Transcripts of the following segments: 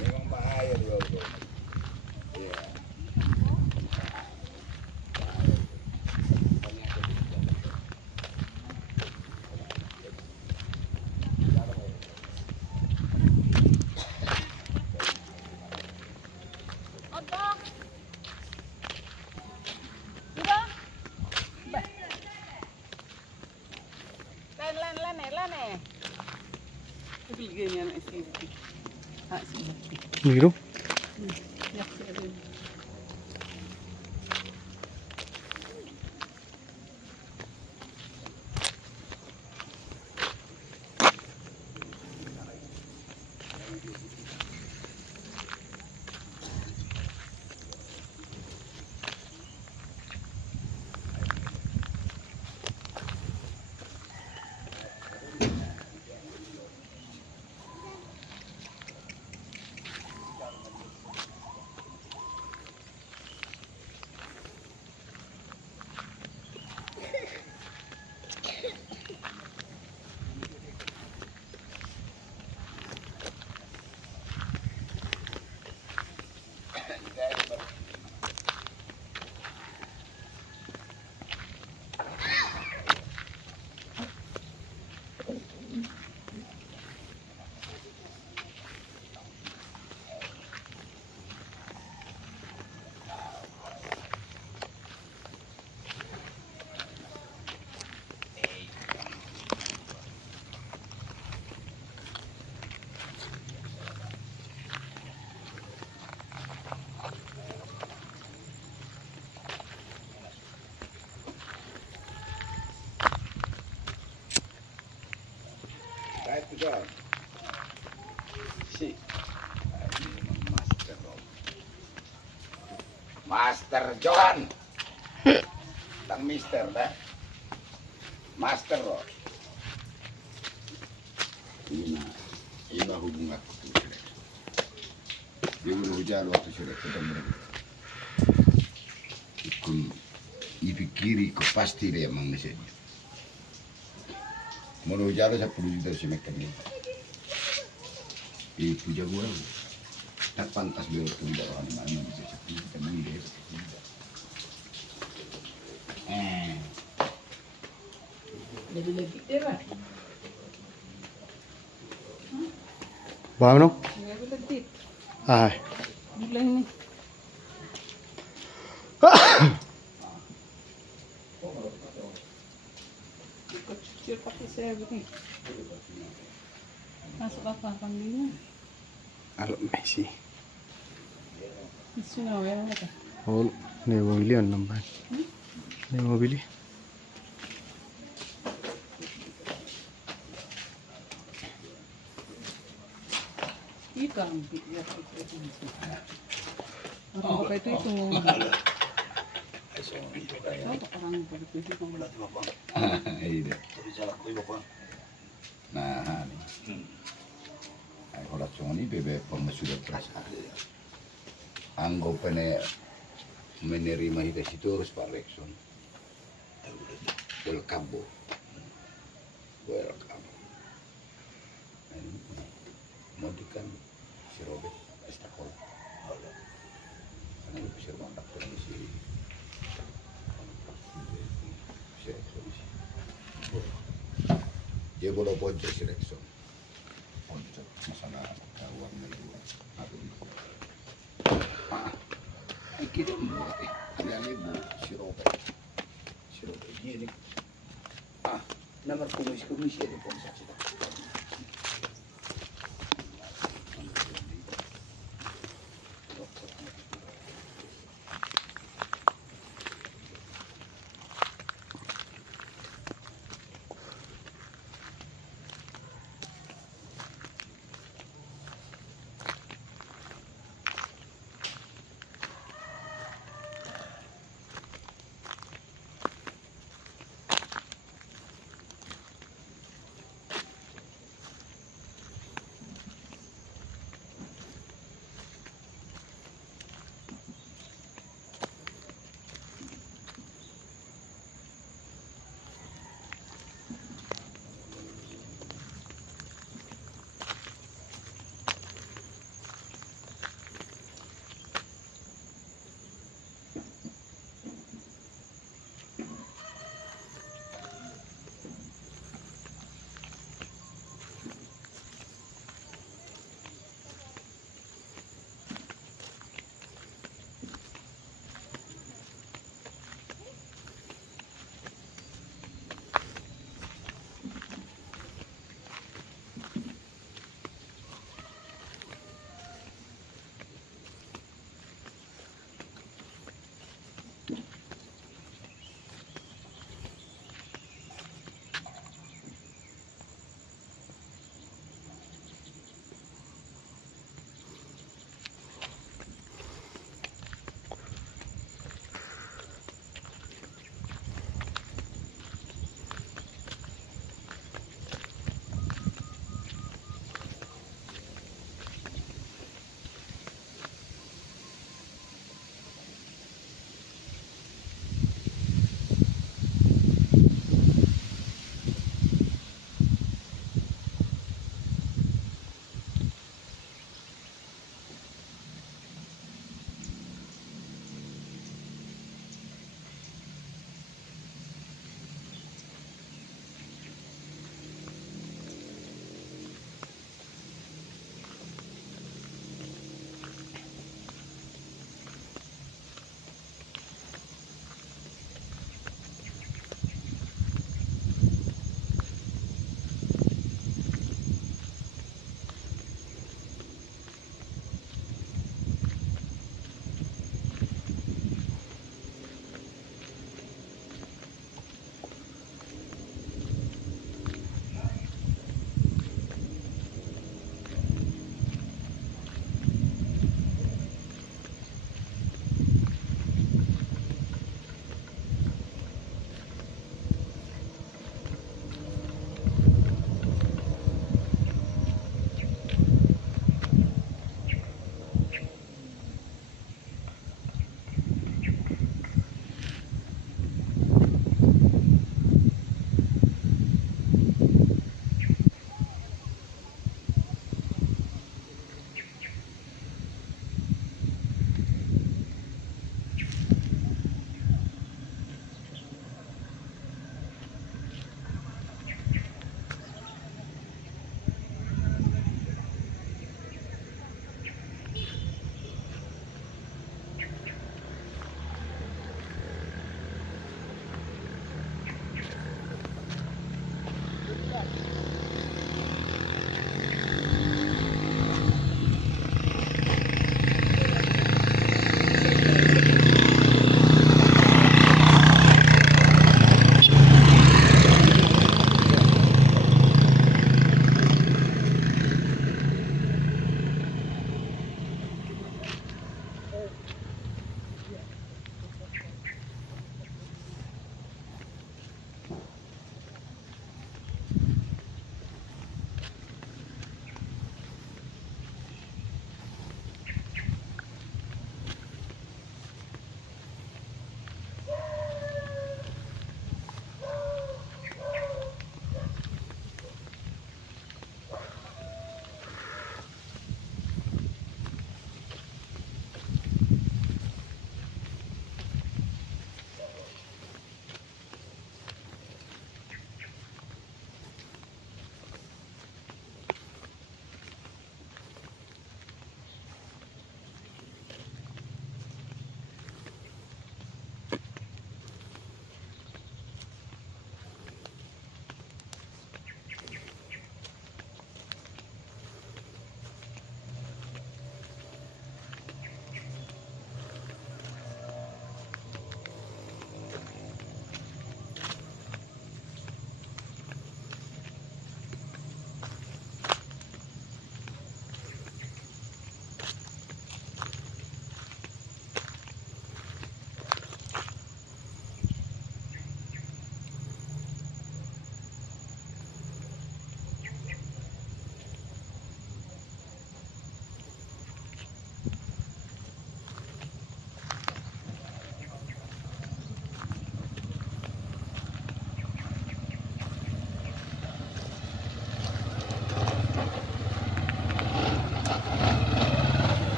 Memang bahaya di bawah. Iya. Biru. Kahit juga. Si. Master Rob. Master Johan. Tang Mister dah. Master Rob. Ina hubungan aku tuh. Dia hujan waktu sudah ketemu. Ikun ipikiri ko pasti dia emang mesin. Mau hujan saya perlu juga si mekannya. Itu jagoan. Tak pantas belok tidak orang mana bisa seperti kita mengira seperti itu. Lebih-lebih deh, Pak. Bawa no? Lebih-lebih. Ah. Mulai nih. Kecil pakai saya begini. Masuk apa panggilnya? Halo Messi. Isu nawa ya apa? Oh, nih mobilnya nampak. Nih mobilnya. Ikan ya orang apa itu orang begitu Iya. Nah, colazioni bebe come sudah perasaan. Anggapnya menerima hidup itu harus Pak Rekson. Welcome. Welcome. Modikan si Robert Estakol. Karena bisa mantap dari si Rekson. Dia boleh pojok si Rekson. Pojok masalah kawan itu. Kita mulai ada bu si Robert ini. Nomor komisi ada pun saja.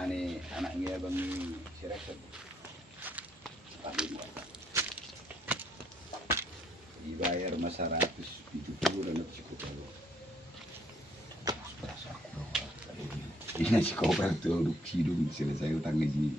Ane anaknya bang si Rektor. Tapi dibayar masa 170 dan itu cukup kalau ini si koper tuh hidup selesai utang gaji